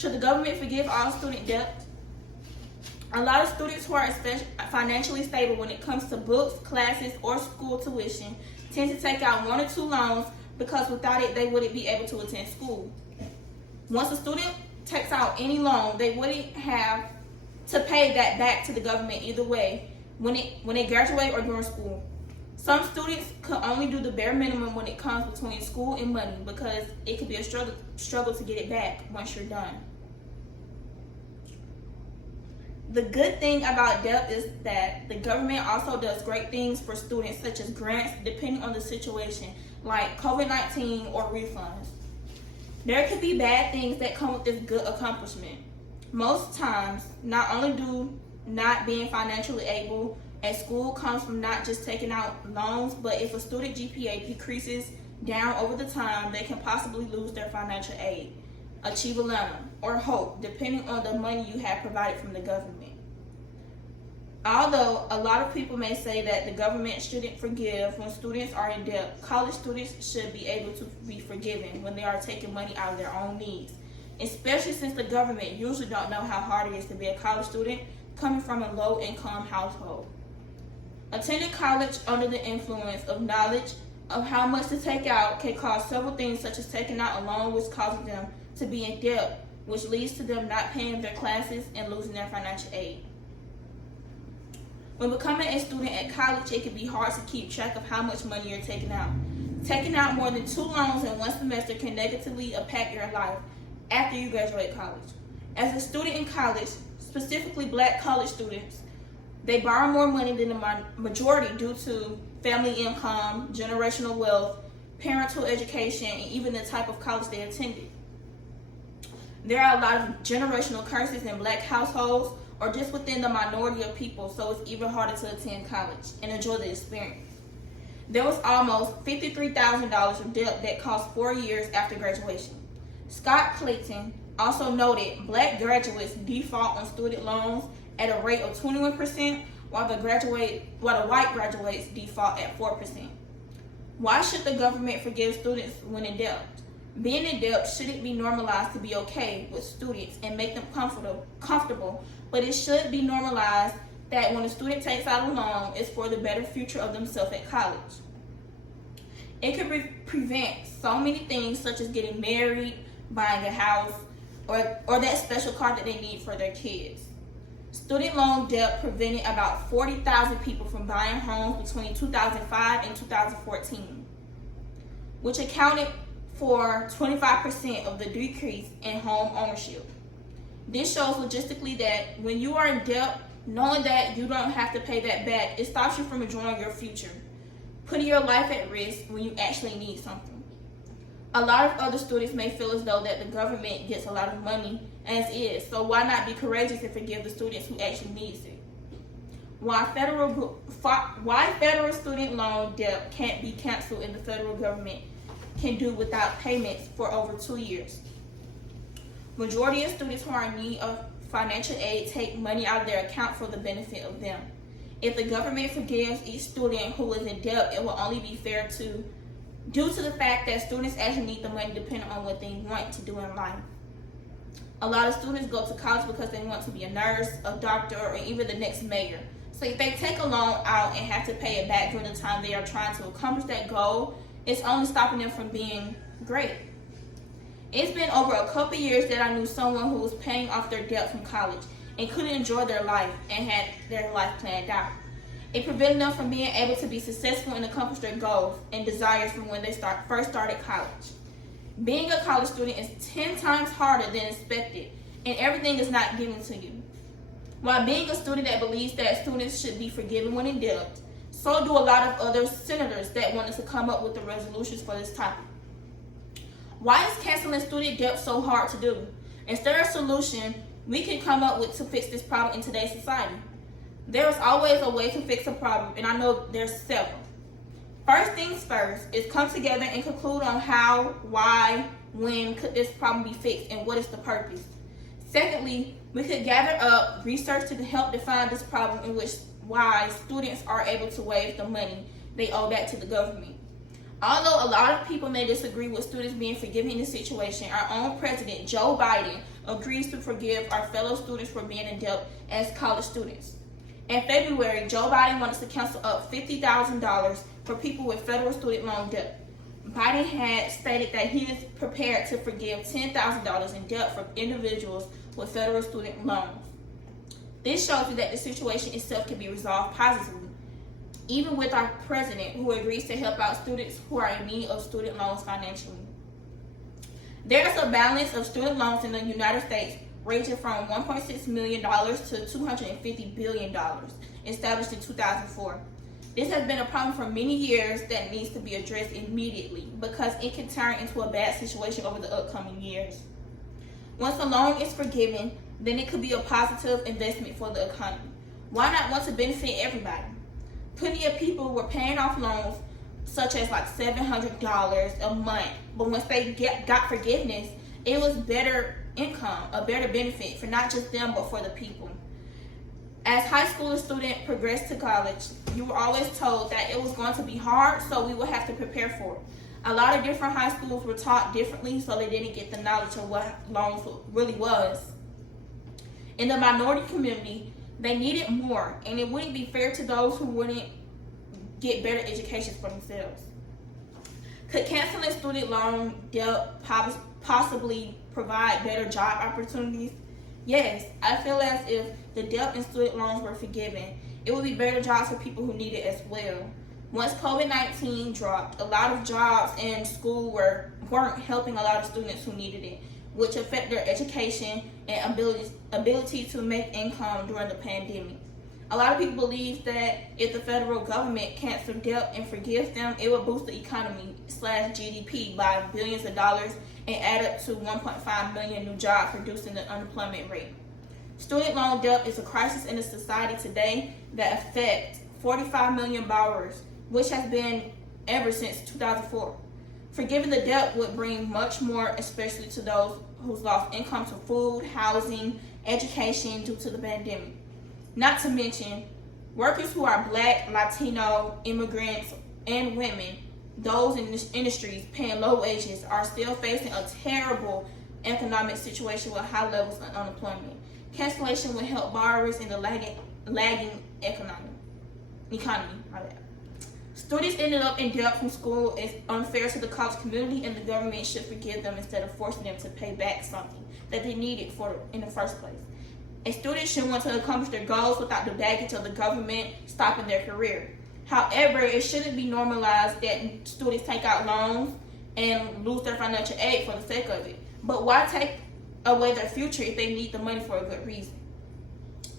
Should the government forgive all student debt? A lot of students who are financially stable when it comes to books, classes, or school tuition tend to take out 1 or 2 loans because without it, they wouldn't be able to attend school. Once a student takes out any loan, they wouldn't have to pay that back to the government either way when they graduate or during school. Some students could only do the bare minimum when it comes between school and money because it could be a struggle to get it back once you're done. The good thing about debt is that the government also does great things for students, such as grants depending on the situation, like COVID-19 or refunds. There could be bad things that come with this good accomplishment. Most times, not only do not being financially able at school comes from not just taking out loans, but if a student GPA decreases down over the time, they can possibly lose their financial aid, achieve a loan, or hope, depending on the money you have provided from the government. Although a lot of people may say that the government shouldn't forgive when students are in debt, college students should be able to be forgiven when they are taking money out of their own needs, especially since the government usually don't know how hard it is to be a college student coming from a low-income household. Attending college under the influence of knowledge of how much to take out can cause several things, such as taking out a loan, which causes them to be in debt, which leads to them not paying their classes and losing their financial aid. When becoming a student at college, it can be hard to keep track of how much money you're taking out. Taking out more than 2 loans in one semester can negatively impact your life after you graduate college. As a student in college, specifically Black college students, they borrow more money than the majority due to family income, generational wealth, parental education, and even the type of college they attended. There are a lot of generational curses in Black households or just within the minority of people, so it's even harder to attend college and enjoy the experience. There was almost $53,000 of debt that cost 4 years after graduation. Scott Clayton also noted Black graduates default on student loans at a rate of 21%, while the white graduates default at 4%. Why should the government forgive students when in debt? Being in debt shouldn't be normalized to be okay with students and make them comfortable, but it should be normalized that when a student takes out a loan, it's for the better future of themselves at college. It could prevent so many things, such as getting married, buying a house, or that special car that they need for their kids. Student loan debt prevented about 40,000 people from buying homes between 2005 and 2014, which accounted for 25% of the decrease in home ownership. This shows logistically that when you are in debt, knowing that you don't have to pay that back, it stops you from enjoying your future, putting your life at risk when you actually need something. A lot of other students may feel as though that the government gets a lot of money as is, so why not be courageous and forgive the students who actually needs it? Why federal student loan debt can't be canceled and the federal government can do without payments for over 2 years. Majority of students who are in need of financial aid take money out of their account for the benefit of them. If the government forgives each student who is in debt, it will only be fair due to the fact that students actually need the money depending on what they want to do in life. A lot of students go to college because they want to be a nurse, a doctor, or even the next mayor. So if they take a loan out and have to pay it back during the time they are trying to accomplish that goal, it's only stopping them from being great. It's been over a couple years that I knew someone who was paying off their debt from college and couldn't enjoy their life and had their life planned out. It prevented them from being able to be successful and accomplish their goals and desires from when they first started college. Being a college student is 10 times harder than expected, and everything is not given to you. While being a student that believes that students should be forgiven when in debt, so do a lot of other senators that want us to come up with the resolutions for this topic. Why is canceling student debt so hard to do? Is there a solution we can come up with to fix this problem in today's society? There is always a way to fix a problem, and I know there's several. First things first is come together and conclude on how, why, when could this problem be fixed, and what is the purpose. Secondly, we could gather up research to help define this problem in which why students are able to waive the money they owe back to the government. Although a lot of people may disagree with students being forgiven in this situation, our own president, Joe Biden, agrees to forgive our fellow students for being in debt as college students. In February, Joe Biden wants to cancel up $50,000 for people with federal student loan debt. Biden had stated that he is prepared to forgive $10,000 in debt for individuals with federal student loans. This shows you that the situation itself can be resolved positively, even with our president who agrees to help out students who are in need of student loans financially. There is a balance of student loans in the United States ranging from $1.6 million to $250 billion, established in 2004. This has been a problem for many years that needs to be addressed immediately because it can turn into a bad situation over the upcoming years. Once a loan is forgiven, then it could be a positive investment for the economy. Why not want to benefit everybody? Plenty of people were paying off loans such as like $700 a month, but once they got forgiveness, it was better income, a better benefit for not just them but for the people. As high school students progressed to college, you were always told that it was going to be hard, so we would have to prepare for it. A lot of different high schools were taught differently, so they didn't get the knowledge of what loans really was. In the minority community, they needed more, and it wouldn't be fair to those who wouldn't get better educations for themselves. Could canceling student loan debt possibly provide better job opportunities? Yes, I feel as if the debt and student loans were forgiven, it would be better jobs for people who need it as well. Once COVID-19 dropped, a lot of jobs in school weren't helping a lot of students who needed it, which affect their education and ability to make income during the pandemic. A lot of people believe that if the federal government canceled debt and forgive them, it would boost the economy / GDP by billions of dollars and add up to 1.5 million new jobs, reducing the unemployment rate. Student loan debt is a crisis in the society today that affects 45 million borrowers, which has been ever since 2004. Forgiving the debt would bring much more, especially to those who's lost income to food, housing, education due to the pandemic. Not to mention, workers who are Black, Latino, immigrants, and women, those in the industries paying low wages, are still facing a terrible economic situation with high levels of unemployment. Cancellation will help borrowers in the lagging economy. Students ended up in debt from school is unfair to the college community, and the government should forgive them instead of forcing them to pay back something that they needed in the first place. A student should want to accomplish their goals without the baggage of the government stopping their career. However, it shouldn't be normalized that students take out loans and lose their financial aid for the sake of it. But why take away their future if they need the money for a good reason?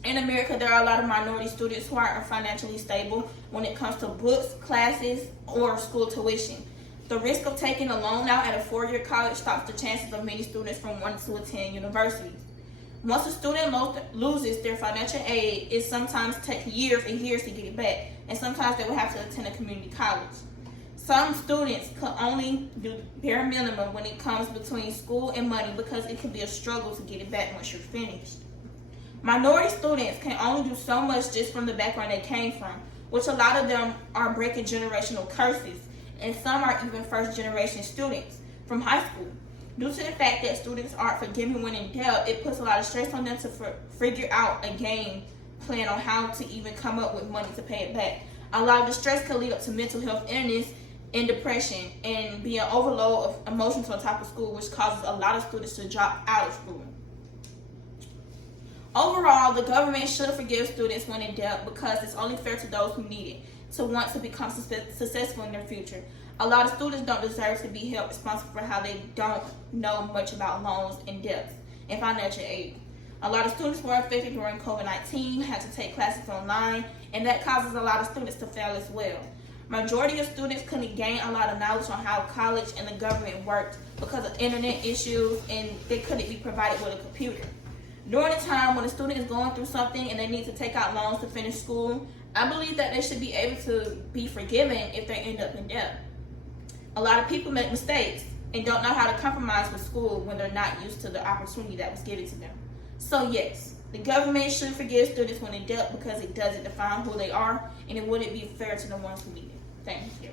In America, there are a lot of minority students who aren't financially stable when it comes to books, classes, or school tuition. The risk of taking a loan out at a four-year college stops the chances of many students from wanting to attend universities. Once a student loses their financial aid, it sometimes takes years and years to get it back, and sometimes they will have to attend a community college. Some students can only do bare minimum when it comes between school and money because it can be a struggle to get it back once you're finished. Minority students can only do so much just from the background they came from, which a lot of them are breaking generational curses, and some are even first-generation students from high school. Due to the fact that students aren't forgiven when in debt, it puts a lot of stress on them to figure out a game plan on how to even come up with money to pay it back. A lot of the stress can lead up to mental health illness and depression and be an overload of emotions on top of school, which causes a lot of students to drop out of school. Overall, the government should forgive students when in debt because it's only fair to those who need it to want to become successful in their future. A lot of students don't deserve to be held responsible for how they don't know much about loans and debts and financial aid. A lot of students were affected during COVID-19, had to take classes online, and that causes a lot of students to fail as well. Majority of students couldn't gain a lot of knowledge on how college and the government worked because of internet issues, and they couldn't be provided with a computer. During the time when a student is going through something and they need to take out loans to finish school, I believe that they should be able to be forgiven if they end up in debt. A lot of people make mistakes and don't know how to compromise with school when they're not used to the opportunity that was given to them. So yes, the government should forgive students when in debt because it doesn't define who they are, and it wouldn't be fair to the ones who need it. Thank you.